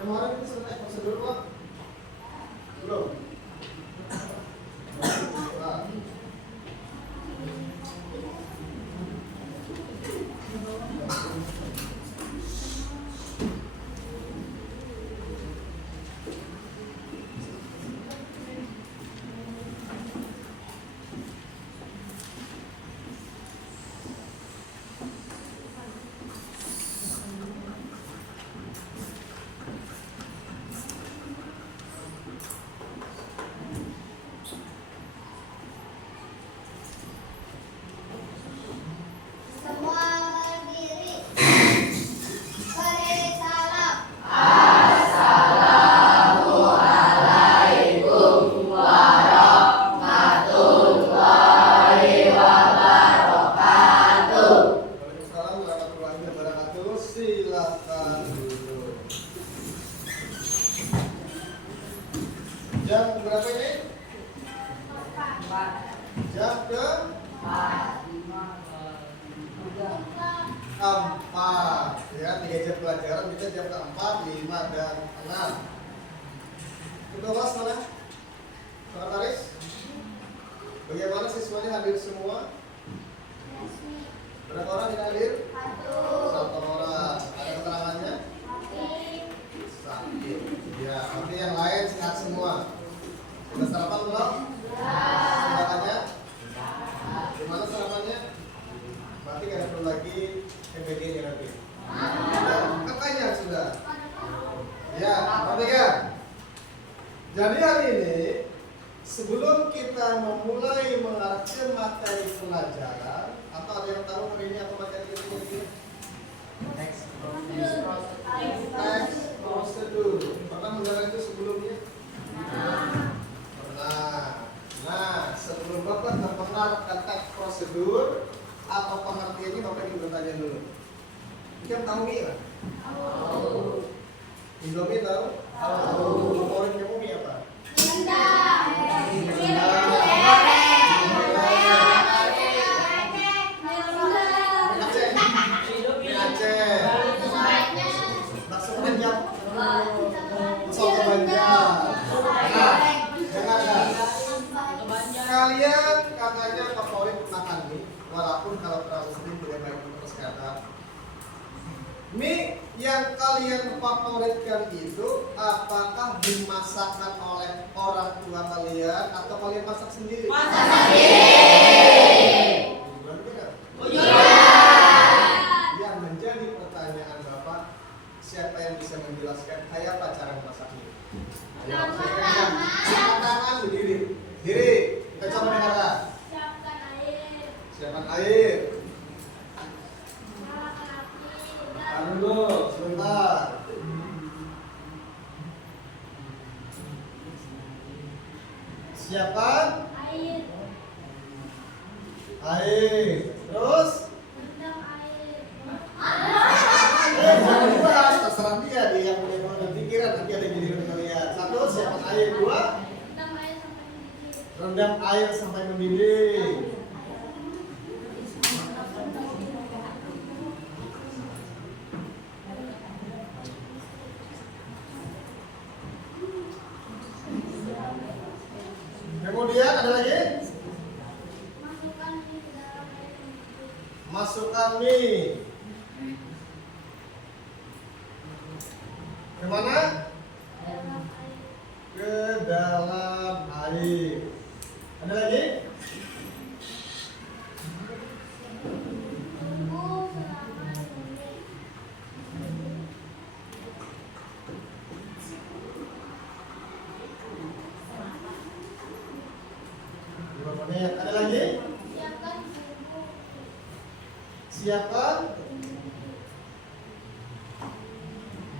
Kemarin kita selesai prosedur kok? Belum? Nah. Silakan duduk. Jam berapa ini? Jam ke? 4. Ya, 3 jam pelajaran, kita jam ke-4, 5, dan 6. Ketua kelas mana? Sekretaris? Bagaimana siswanya hadir semua? Berapa orang yang hadir? 1 orang. Ada keterangannya? Sakit. Ya, tapi yang lain sehat semua. Sudah sarapan belum? Sarapannya? Gimana sarapannya? Berarti nggak perlu lagi MBG-nya nanti. Katanya sudah. Ya, perhatikan. Jadi hari ini sebelum kita memulai mengarahkan materi pelajaran, atau ada yang tahu hari ini apa materi ini? Next prosedur. Pernah mendengar itu sebelumnya? Pernah. Nah, sebelum Bapak menerangkan teks prosedur, apa pengertiannya Bapak ingin bertanya dulu. Yang tahu mie apa? Tahu. Indomie tahu? Tahu. Favoritnya mie apa? Kalian katanya favorit makan mie, walaupun kalau terlalu sering tidak baik untuk kesehatan. Mie yang kalian favoritkan itu apakah dimasakkan oleh orang tua kalian atau kalian masak sendiri? Masak sendiri. Yang menjadi pertanyaan Bapak, siapa yang bisa menjelaskan kayak apa cara memasaknya? Ayo, siapkan tangan berdiri. Diri, kita coba dengarkan. Siapkan air. Tahan dulu, sebentar. Siapkan air. Terus? Jangan dibahas, terserah dia yang punya pikiran, nanti ada giliran kalian. 1, siapkan air. 2, rendam air sampai mendidih. Kemudian ada lagi? Masukkan mie. Kemana? Ke dalam air. Ada lagi? Ada lagi? Siapkan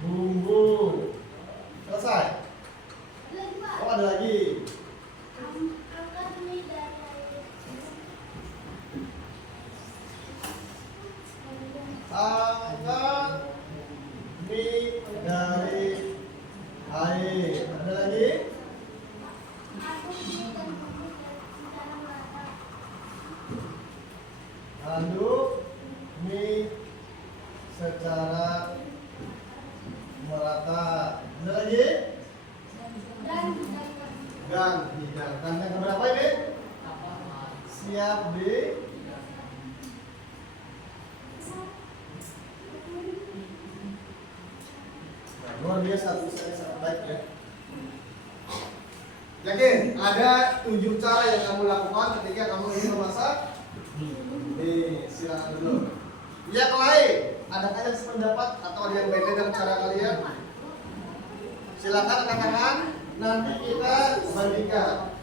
bumbu. Selesai? Oh, ada lagi. Angkat mie dari air. Ada lagi? Aduk mie secara merata. luar biasa tulisannya sangat baik ya. Yakin ada 7 cara yang kamu lakukan ketika kamu ingin memasak. Nih, silakan dulu. Yang lain, adakah yang sependapat atau ada yang beda dengan cara kalian? Silakan rekan-rekan, nanti kita bandingkan.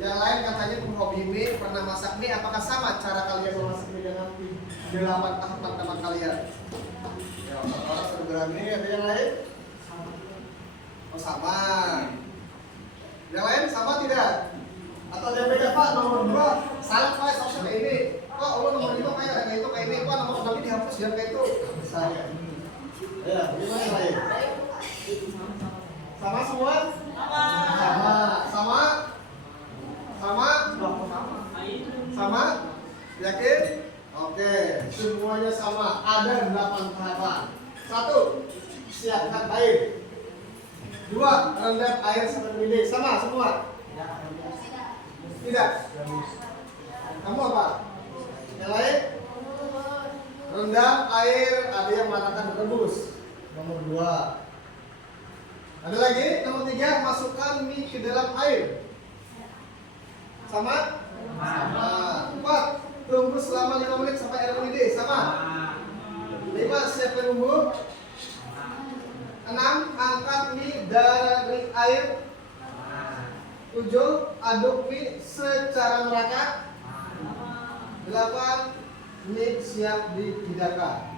Yang lain katanya penghobi mie, pernah masak mie, apakah sama cara kalian memasak mie dengan 8 teman-teman kalian? Ya, orang sudah berani, ada yang lain? Oh, sama. Yang lain sama tidak? Atau ada yang beda Pak? Nomor 2 salah Pak, seharusnya kayak ini. Kok Allah nomor 5 kayak itu kayak ini? Kok nomor 6 dihapus jangan kayak itu? Misalnya. Ya, gimana yang lain? Sama semua? Sama. Sama? Sama? Sama? Yakin? Oke, semuanya sama. Ada 8 tahapan. 1. Siapkan air. 2. Rendam air sampai mendidih. Sama semua? Tidak. Kamu apa? Yang lain? Rendam air, ada yang mengatakan rebus. Nomor 2. Ada lagi? Nomor 3, masukkan mie ke dalam air. Sama? Sama. 4. Tunggu selama 5 menit sampai air mendidih. Sama? 5. Siapkan bumbu. 6. Angkat mie dari air. 7. Aduk mie secara merata. 8. Mie siap dihidangkan.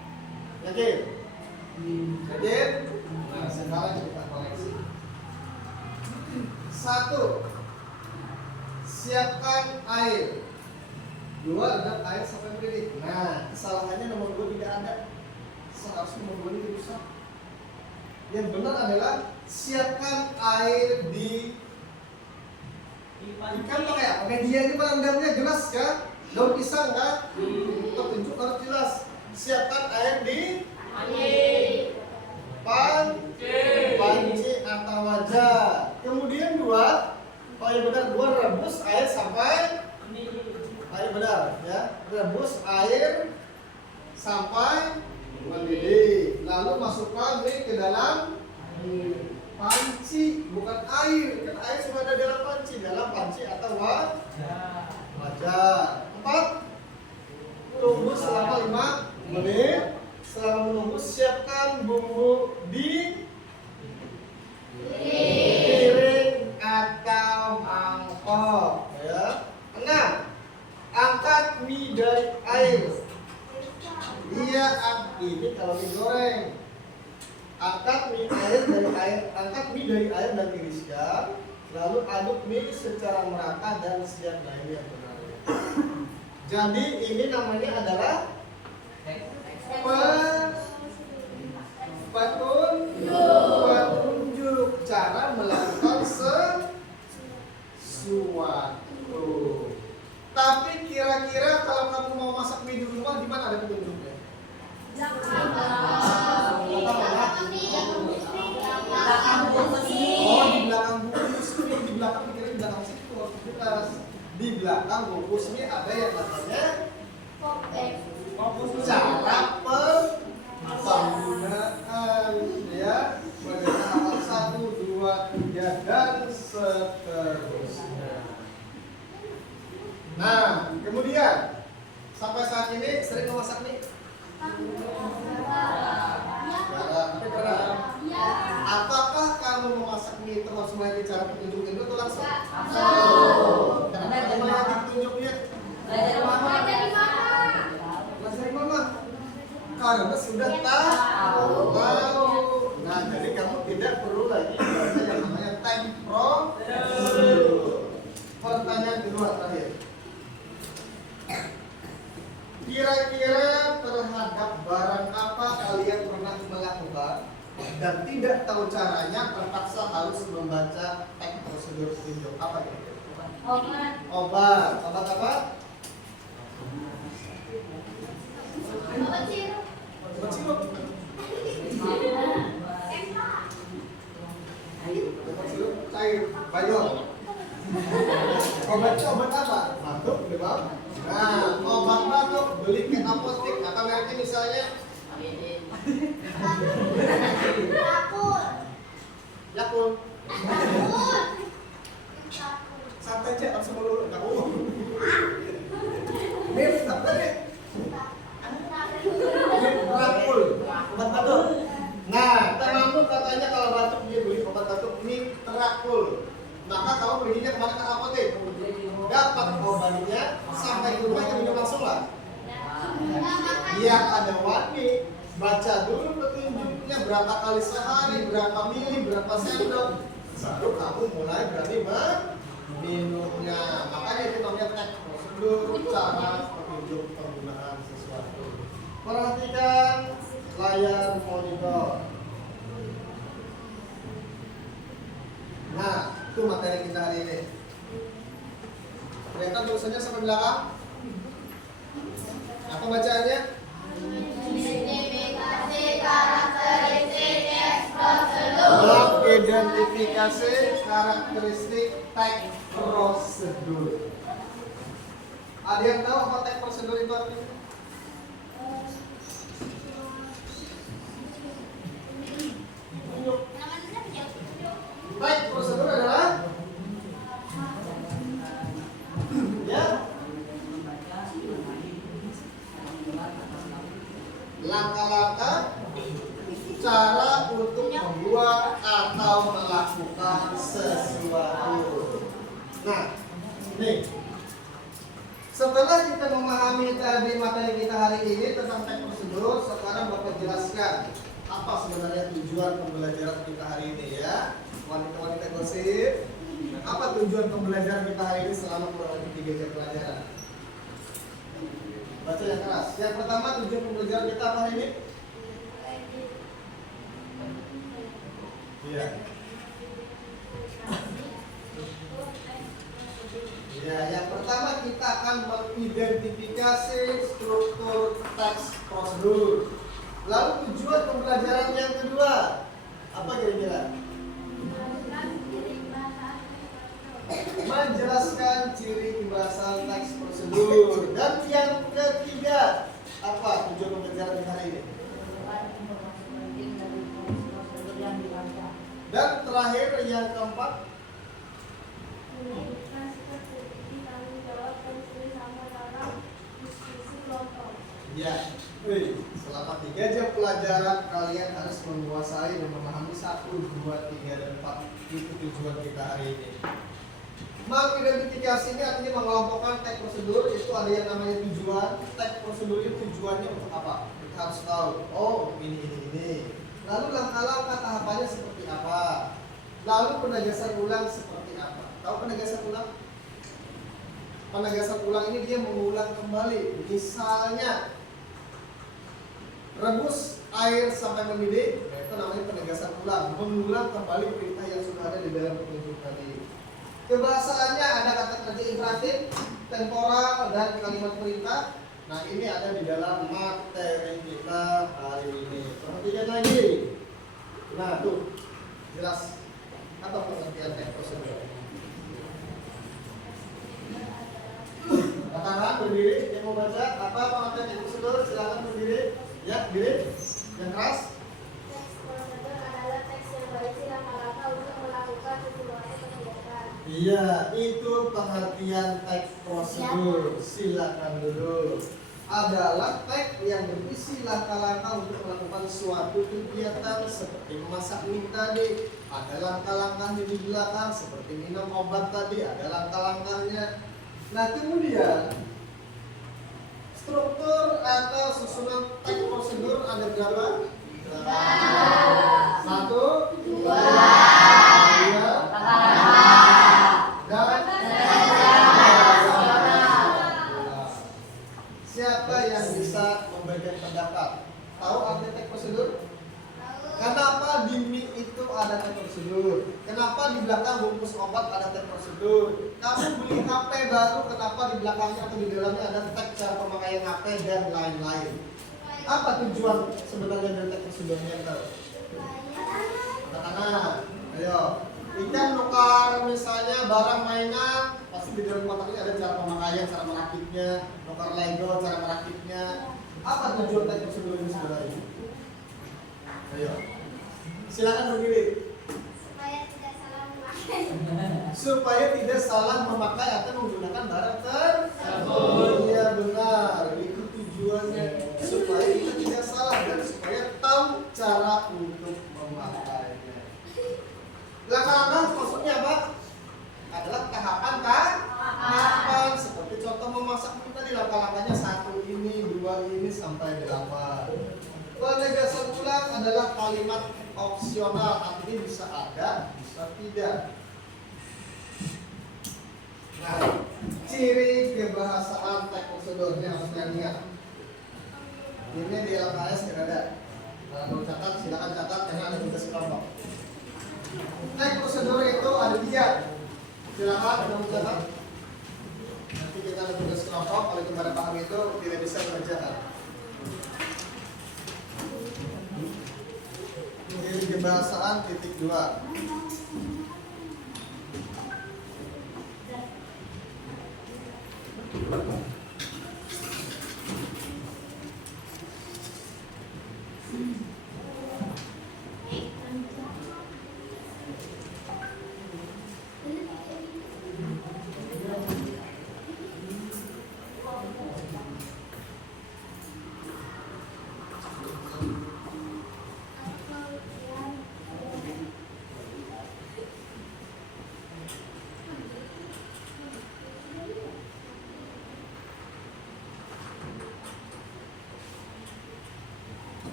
Yakin? Yakin? Nah, sekarang kita koleksi. 1. Siapkan air. 2. Rendam air sampai mendidih. Nah, kesalahannya nomor 2 tidak ada. Seharusnya nomor 2 ini rusak. Yang benar adalah siapkan air di ikan pakai apa? Pakai dia ini rendamnya jelas kan? Daun pisang kan? Petunjuk harus jelas. Siapkan air di panci atau wajan. Kemudian 2, oh yang benar 2, rebus air sampai air benar ya. Rebus air sampai mendidih. Lalu masukkan mie ke dalam panci, bukan air. Kan air sudah ada dalam panci atau wajan. 4. Tunggu selama 5 menit. Selama menunggu, siapkan bumbu di piring atau mangkok ya. 6. Angkat mie dari air. Iya, ini kalau mie goreng. Angkat mie dari air dan tiriskan. Lalu aduk mie secara merata dan siap lainnya benar. Jadi ini namanya adalah petunjuk cara melakukan sesuatu. Tapi kira-kira kalau kamu mau masak mie di rumah, di mana ada petunjuknya? Oh, di belakang bungkus mie, di belakang pikirin di belakang situ aktivitas. Di belakang bungkus mie ada yang namanya cara penggunaan ya. Pada tahapan 1, 2, 3 dan seterusnya. Nah, kemudian sampai saat ini sering memasak mie? Apakah kamu memasak mie itu harus mulai cara petunjuk itu atau langsung? Karena ada yang petunjuknya. Belajar dari mama. Karena sudah tahu. Nah, jadi kamu tidak perlu lagi belajar yang namanya time procedure. Pertanyaan kedua terakhir. Kira-kira terhadap barang apa kalian pernah melakukan dan tidak tahu caranya, terpaksa harus membaca teks prosedur petunjuk? Apa kira-kira? Obat apa? Obat sirup. Cair, bayol. Obat apa? Batuk, demam. Nah, obat batuk beli ke apotek atau mereknya misalnya Yakul. Santai aja, langsung dulu. Yakul. Mir, apa nih? Yakul. Obat batuk. Nah, temanmu katanya kalau batuk dia beli obat batuk ini terakul. Maka kamu perginya kemana ke apotek? Dapat obatnya sampai ke rumah minum langsung lah. Yang ada wani, baca dulu petunjuknya berapa kali sehari, berapa mili, berapa sendok. Baru kamu mulai berani minumnya. Makanya itu namanya tek prosedur, cara petunjuk penggunaan sesuatu. Perhatikan layar monitor. Nah, itu materi kita hari ini. Kelihatan tulisannya sampai belakang? Apa bacaannya? Identifikasi karakteristik teks prosedur. Identifikasi karakteristik teks prosedur. Ada yang tahu apa teks prosedur itu artinya? Teks prosedur adalah ya langkah-langkah cara untuk membuat atau melakukan sesuatu. Nah, nih setelah kita memahami tadi materi kita hari ini tentang teks prosedur, sekarang Bapak jelaskan apa sebenarnya tujuan pembelajaran kita hari ini ya. Wanita-wanita gosip, apa tujuan pembelajaran kita hari ini selama kurang lebih 3 jam pelajaran? Baca yang keras. Yang pertama, tujuan pembelajaran kita apa hari ini? Iya. Ya, yang pertama kita akan mengidentifikasi struktur teks prosedur. Lalu tujuan pembelajaran yang kedua apa kira-kira? Menjelaskan ciri pembahasan teks prosedur. Dan yang ketiga, apa tujuan pembelajaran hari ini? Dan terakhir yang keempat, ya, selama 3 jam pelajaran kalian harus menguasai dan memahami 1, 2, 3, dan 4. Itu tujuan kita hari ini. Mengidentifikasi ini artinya mengelompokkan teks prosedur. Itu ada yang namanya tujuan. Teks prosedur itu tujuannya untuk apa? Kita harus tahu. Oh, ini. Lalu langkah-langkah tahapannya seperti apa? Lalu penegasan ulang seperti apa? Tahu penegasan ulang? Penegasan ulang ini dia mengulang kembali. Misalnya rebus air sampai mendidih, itu namanya penegasan ulang. Mengulang kembali perintah yang sudah ada di dalam petunjuk tadi. Kebahasaannya ada kata kerja imperatif, temporal, dan kalimat perintah. Nah, ini ada di dalam materi kita hari ini. Perhatikan lagi. Nah, tuh jelas apa pengertian teks prosedur. Tangan berdiri, yang mau baca apa pengertian teks prosedur? Silakan berdiri. Ya, berdiri. Yang keras. Teks prosedur adalah teks yang berisi langkah-langkah untuk melakukan sesuatu kegiatan. Iya, itu pengertian teks prosedur. Silakan dulu. Adalah teks yang berisi langkah-langkah untuk melakukan suatu kegiatan seperti memasak mie tadi. Ada langkah-langkahnya di belakang seperti minum obat tadi, ada langkah-langkahnya. Nah, kemudian struktur atau susunan teks prosedur ada berapa? 1, 2, 3, 4, dan siapa yang bisa memberikan pendapat? Tahu arti teks prosedur? Kenapa di mie itu ada teks prosedur? Kenapa di belakang bungkus obat ada teks prosedur? Kamu beli HP baru, kenapa di belakangnya atau di dalamnya ada teks cara pemakaian HP dan lain-lain? Apa tujuan sebenarnya dari teks prosedurnya? Katakanlah, ayo, ikan nukar misalnya barang mainan, pasti di dalam kotak ini ada cara pemakaian, cara merakitnya, nukar Lego, cara merakitnya. Apa tujuan teks prosedur ini sebenarnya? Ayo, silakan berdiri. Supaya supaya tidak salah memakai atau menggunakan barang tersebut. Iya benar, itu tujuannya supaya kita tidak salah dan supaya tahu cara untuk memakainya. Langkah-langkah maksudnya apa? Adalah tahapan seperti contoh memasak ini tadi, langkah-langkahnya 1 ini, 2 ini sampai 8. Penegasan ulang adalah kalimat opsional, artinya bisa ada, bisa tidak. Nah, ciri kebahasaan teks prosedurnya harus ingat. Ini di LKS tidak ada. Kalau catat, silakan catat karena ada tugas kelompok. Teks prosedur itu ada 3. Silakan kamu catat. Nanti kita ada tugas kelompok. Kalau kita pada paham itu tidak bisa mengerjakan. Ciri kebahasaan titik 2.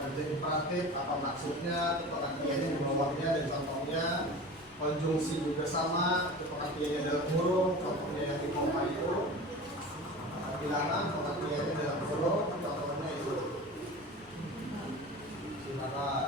Kerja imperatif, apa maksudnya, pengertiannya di bawahnya dan contohnya. Konjungsi juga sama, pengertiannya dalam huruf, contohnya yang di bawah itu. Bilangan, pengertiannya dalam huruf, contohnya itu. Silakan.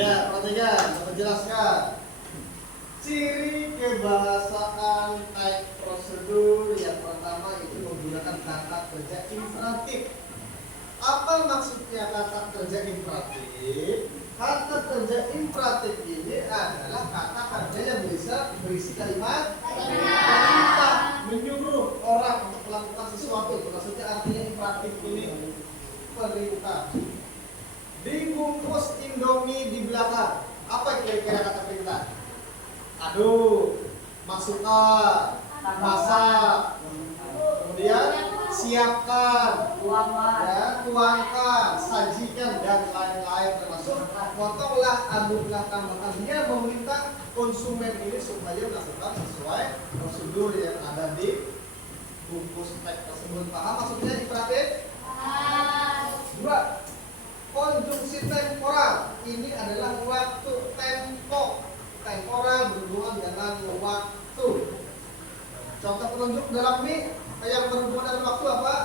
Ya, perhatikan, saya jelaskan. Ciri kebahasaan type prosedur yang pertama itu menggunakan kata kerja imperatif. Apa maksudnya kata kerja imperatif? Kata kerja imperatif ini adalah kata kerja yang bisa berisi kalimat perintah, menyuruh orang untuk melakukan sesuatu. Maksudnya artinya imperatif ini perintah. Dibungkus Indomie di belakang. Apa kira-kira kata perintah? Aduk, masukkan, masak, kemudian siapkan, ya, tuangkan, sajikan dan lain-lain termasuk potonglah, aduklah, tambahkan. Dia meminta konsumen ini supaya melakukan sesuai prosedur yang ada di bungkus teks tersebut. Paham maksudnya imperatif? Dua, konjungsi temporal. Ini adalah waktu, tempo. Temporal berhubungan dengan waktu. Contoh penunjuk dalam ini yang berhubungan dengan waktu apa?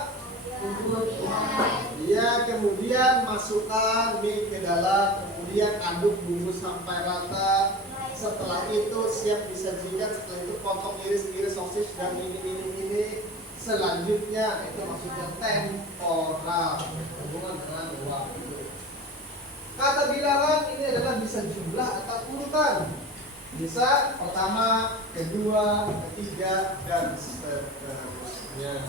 Dia kemudian masukkan mie ke dalam, kemudian aduk bumbu sampai rata. Setelah itu siap disajikan. Setelah itu potong iris-iris sosis dan ini. Selanjutnya itu maksudnya temporal, hubungan dengan waktu. Kata bilangan ini adalah bisa jumlah atau urutan. Bisa pertama, kedua, ketiga, dan seterusnya.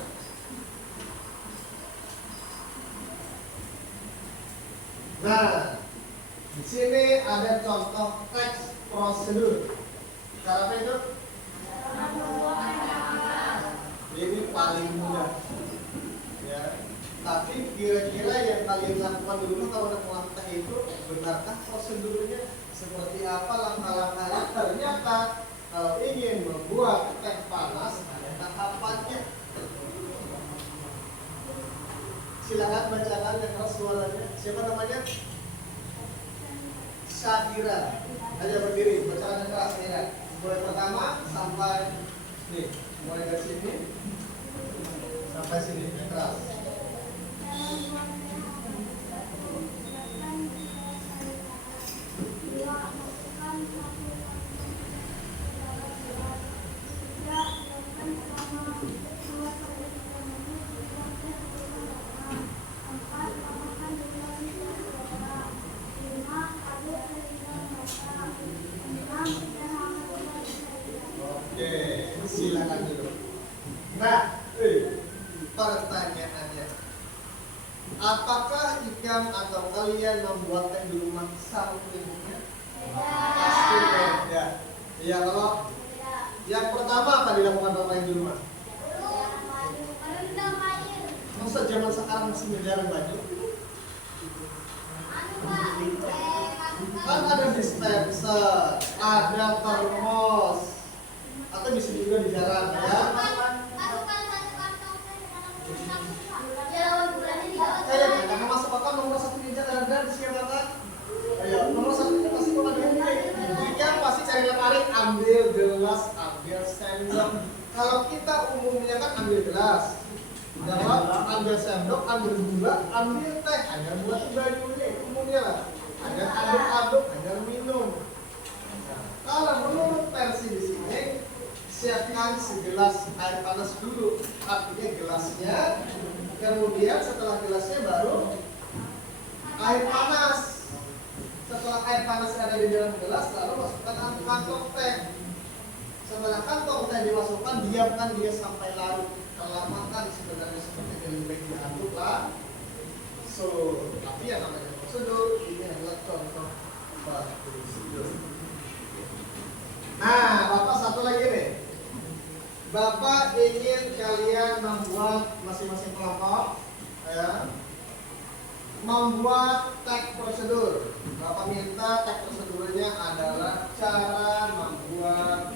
Nah, di sini ada contoh teks prosedur. Cara apa itu? Ini paling mudah. Ya. Tapi kira-kira yang kalian lakukan dulu kalau udah melakukan itu, benarkah prosedurnya? Seperti apa langkah-langkahnya? Ternyata kalau ingin membuat teh panas ada tahapannya. Silakan bacakan yang keras suaranya. Siapa namanya? Syakira. Ayo berdiri, bacakan yang keras ya. Mulai pertama sampai nih, mulai dari sini sampai sini yang keras. Silakan dulu. Nah, pertanyaannya, apakah Ikam atau kalian membuat teh di rumah sama ibunya? Pasti beda. Ya, kalau yang pertama apa dilakukan orang di rumah? Masa zaman sekarang masih menjarang baju? Kan ada dispenser, ada termos, atau bisa juga di jalan ya. Karena masuk akal nomor satu di jalan dan disiapkan. Ayo, nomor satu kita pasti mau ada ini. Jika pasti cari lemari, ambil gelas, ambil sendok. Kalau kita umumnya kan ambil gelas, jawab, ambil sendok, ambil gula, ambil teh, agar buat baju ini umumnya lah. Agar aduk-aduk, agar minum. Kalau menurut versi di sini, siapkan segelas air panas dulu, artinya gelasnya. Kemudian setelah gelasnya baru air panas. Setelah air panas ada di dalam gelas, lalu masukkan kantong teh. Setelah kantong teh dimasukkan, diamkan dia sampai larut. Terlamakan sebenarnya seperti lebih baik diaduk lah. Tapi yang namanya prosedur ini adalah contoh prosedur. Nah, Bapak satu lagi nih. Bapak ingin kalian membuat masing-masing kelompok ya, membuat teks prosedur. Bapak minta teks prosedurnya adalah cara membuat.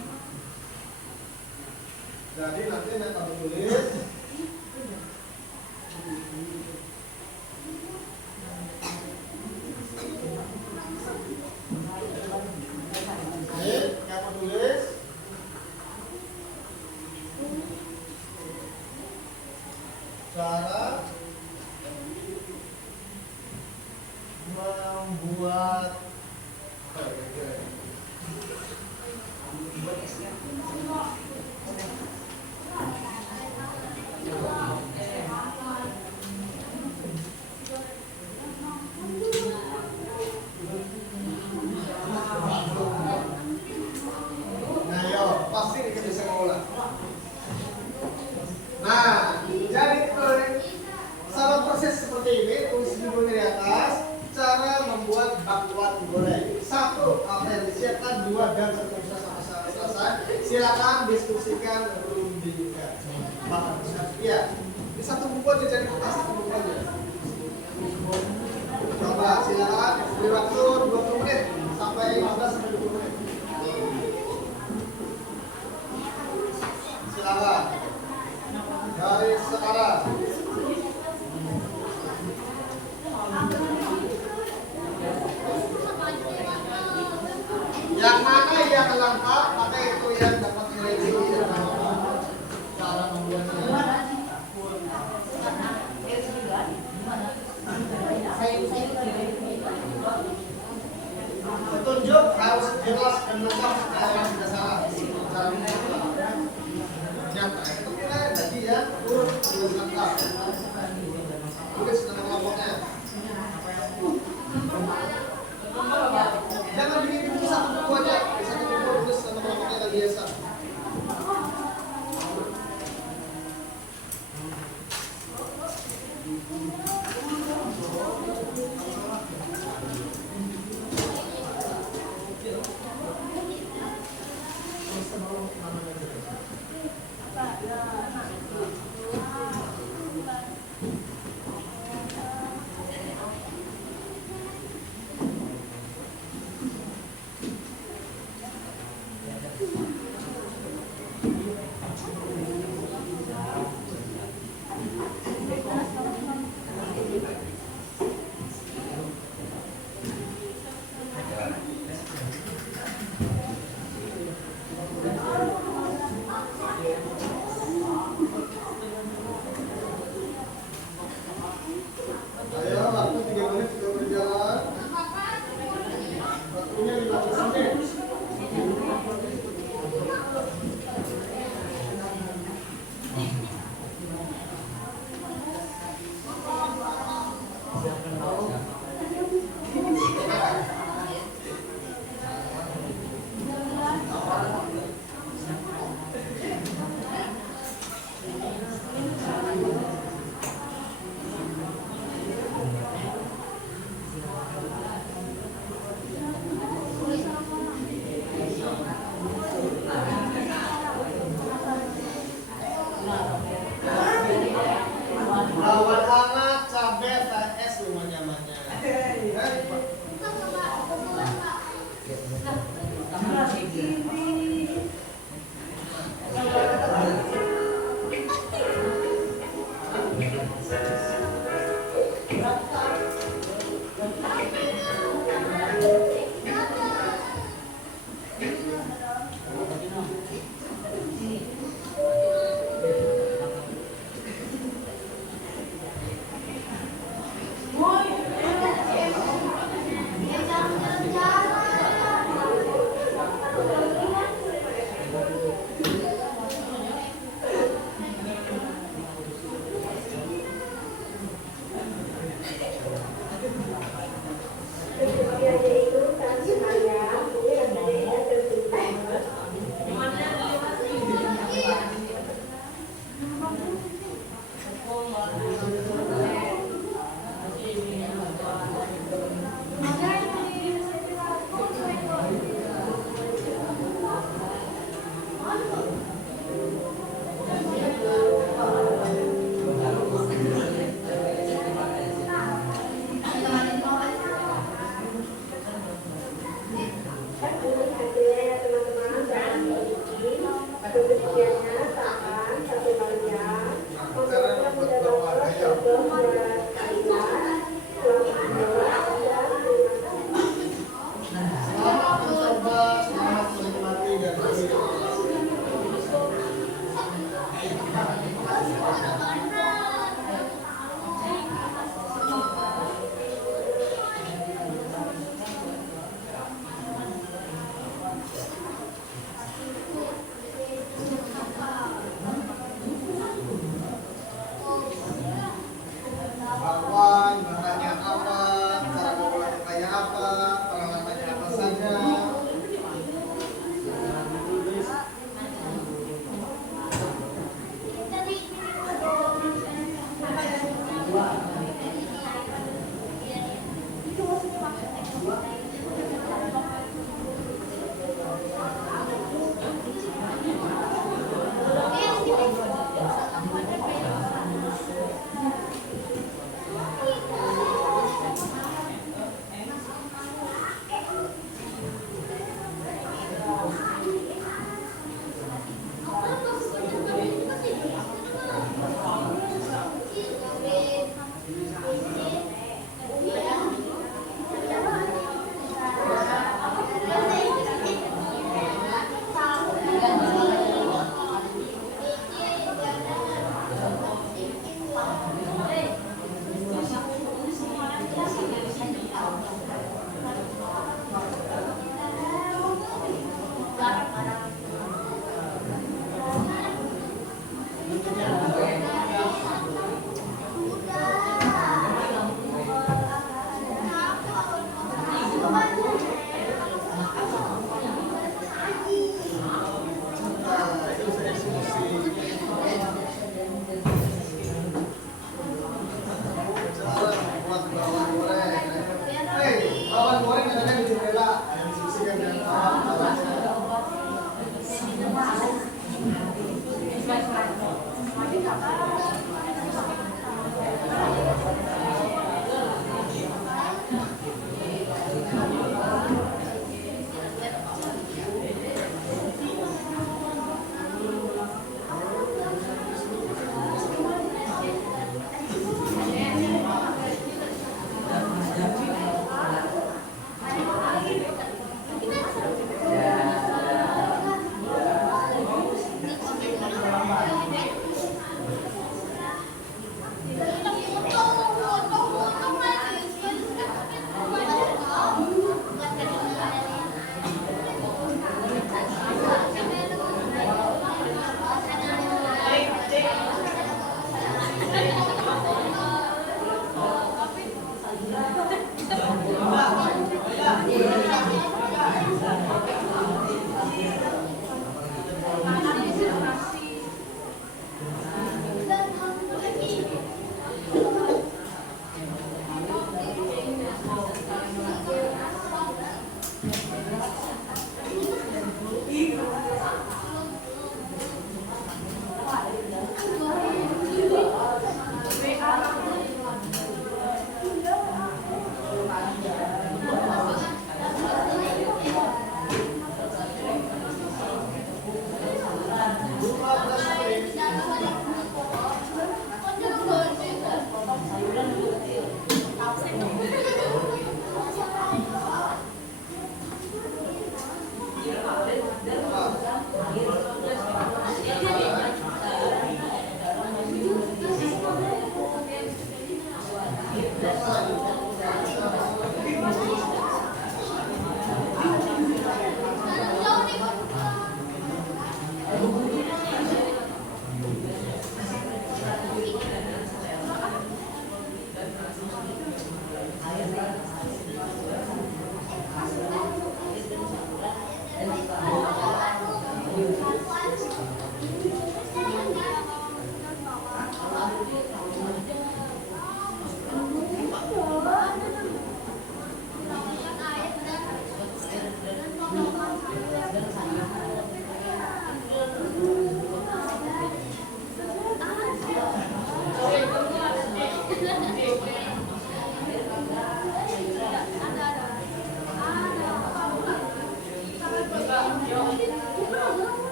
Jadi nanti yang kamu tulis cara membuat Nah, yo, pasti kita bisa mengulang. Nah, jadi sama proses seperti ini, tulis judulnya di atas. Cara membuat bakwan goreng. 1. Apa yang disiapkan, 2 dan seterusnya sampai selesai. Silakan diskusikan, rundingkan. Iya, ini satu buku aja, jadi satu buku aja. Coba silakan beri waktu 20 menit sampai 15 sampai 20 menit. Silakan. Dari sekarang. Yang mana yang lengkap, maka itu yang dapat nilai tinggi dan cara membuatnya. Petunjuk harus jelas dan lengkap supaya tidak salah. Cara membuatnya nyata. Itu nilai tadi ya, urut tulis lengkap. Tulis nama kelompoknya. Jangan bikin buku satu buku aja, satu buku terus sama kelompoknya lagi biasa. Ayo, waktu 3 menit sudah berjalan. Waktunya 15 menit. Bawang hangat, cabai, es, rumah nyamannya.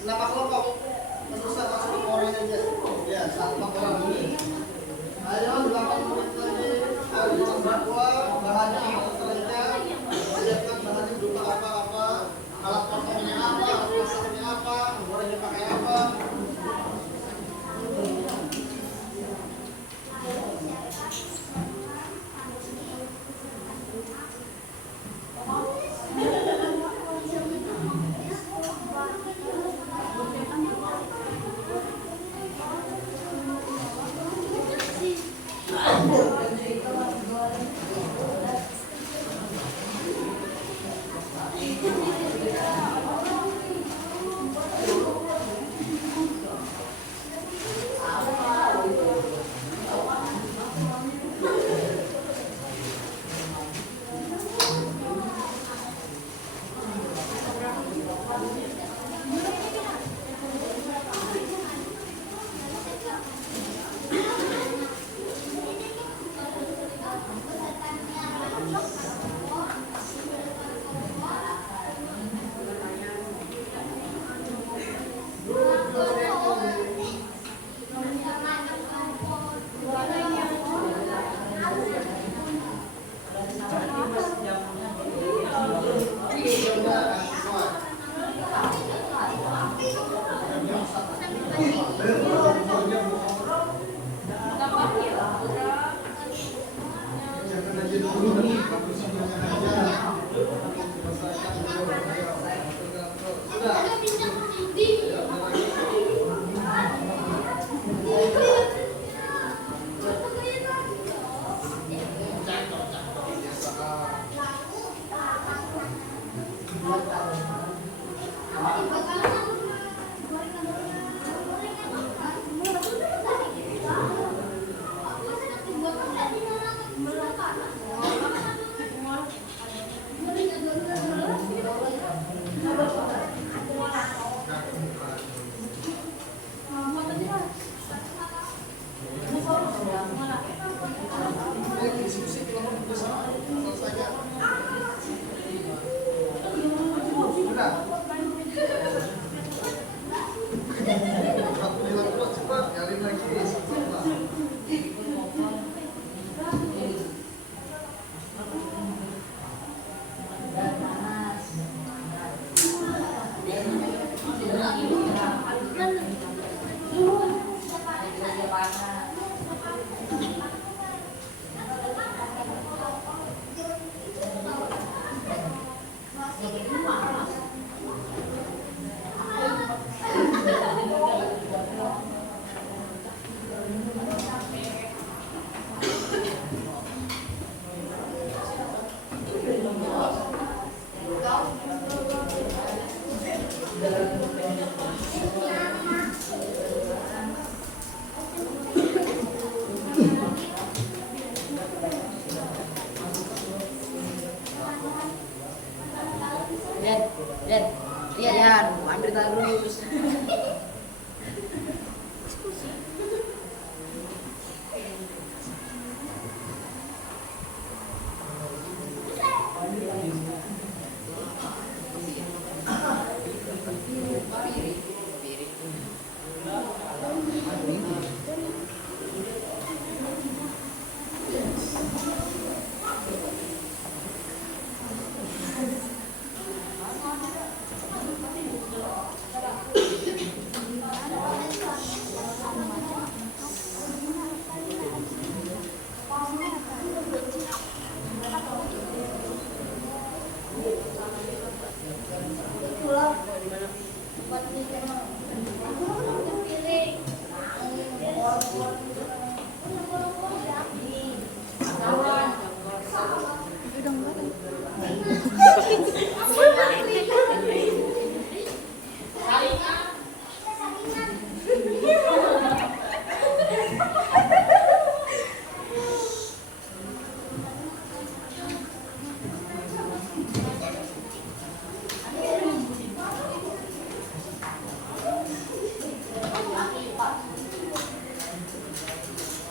Kenapa kelompok? Susah Ayo 8 menit lagi. Ayo coba bahannya apa selanjutnya? Siapkan bahannya berupa apa-apa. Alat potongnya apa, alat masaknya apa, gorengnya pakai apa. Lihat, ambil terus.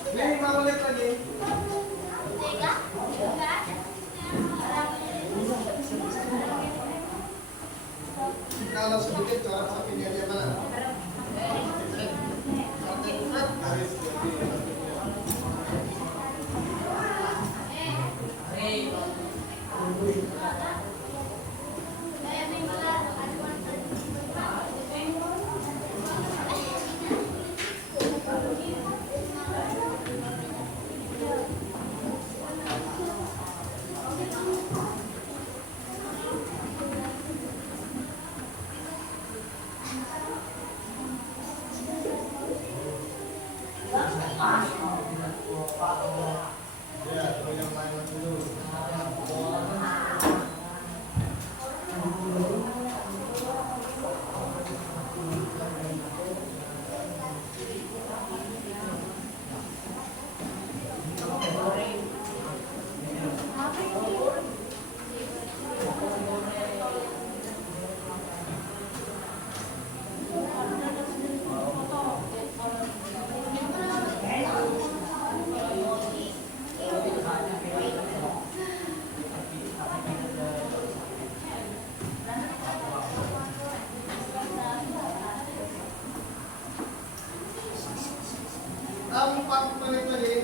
Ini 5 menit lagi. Kalau sedikit corak sapinya dia mana? Garis Ya, coba yang lain dulu. Empat menit lagi.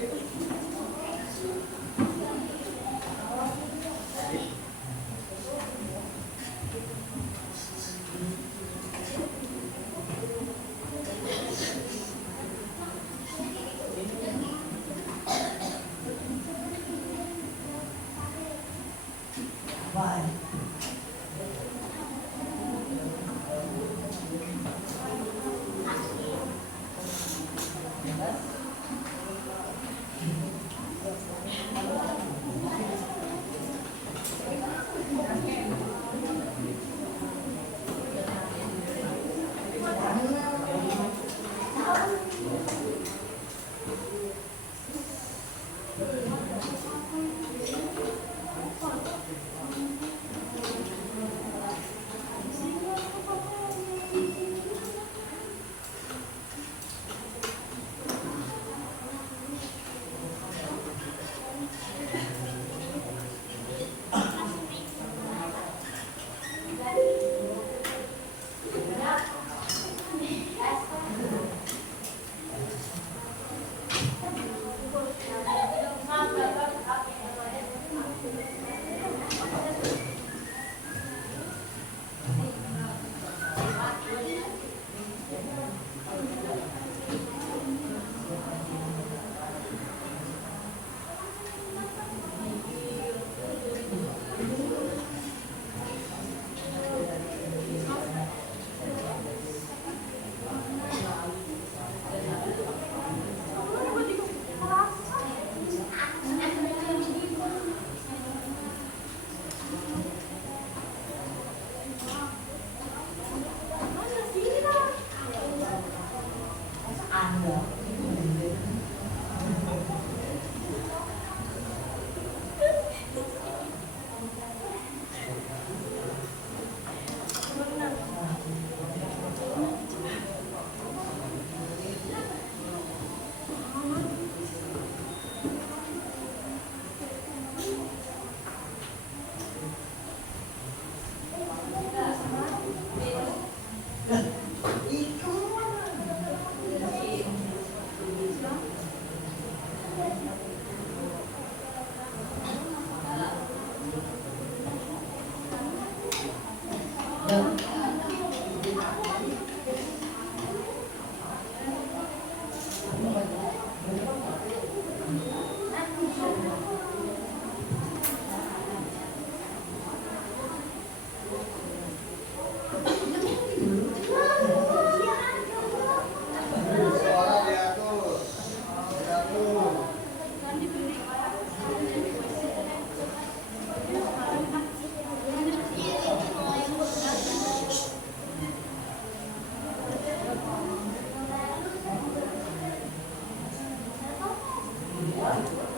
What?